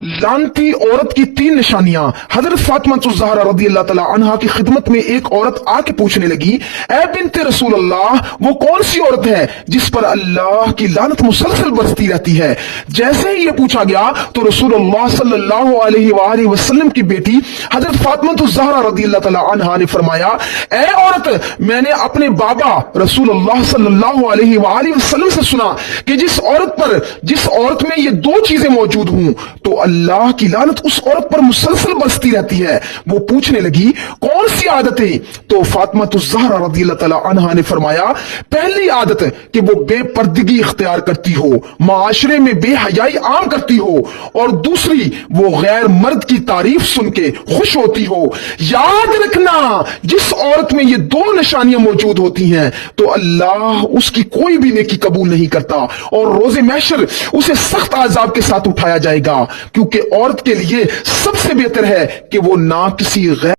लानती औरत की तीन निशानियां। हजरत फातिमा ज़हरा रज़ी अल्लाह तआला अन्हा की खिदमत में एक औरत आके पूछने लगी, ऐ बिन्ते रसूल अल्लाह, वो कौन सी औरत है जिस पर अल्लाह की लानत मुसलसल बरसती रहती है। जैसे ही ये पूछा गया तो रसूलुल्लाह सल्लल्लाहु अलैहि वसल्लम की बेटी हजरत फातिमा ज़हरा रज़ी अल्लाह तआला अन्हा ने फरमाया, ऐ औरत, मैंने अपने बाबा रसूलुल्लाह सल्लल्लाहु अलैहि वसल्लम से सुना कि जिस औरत में ये दो चीजें मौजूद हूं तो अल्लाह की लानत उस औरत पर मुसलसल बरसती रहती है। वो पूछने लगी, कौन सी आदतें? तो फातिमा ज़हरा रज़ी अल्लाह तआला अन्हा ने फरमाया, पहली आदत कि वो बेपर्दगी इख्तियार करती हो, माशरे में बेहयाई आम करती हो, और दूसरी वो गैर मर्द की तारीफ सुन के खुश होती हो। याद रखना, जिस औरत में ये दो निशानियां मौजूद होती हैं तो अल्लाह उसकी कोई भी नेकी कबूल नहीं करता और रोजे महशर उसे सख्त आजाब के साथ उठाया जाएगा, क्योंकि औरत के लिए सबसे बेहतर है कि वो ना किसी गैर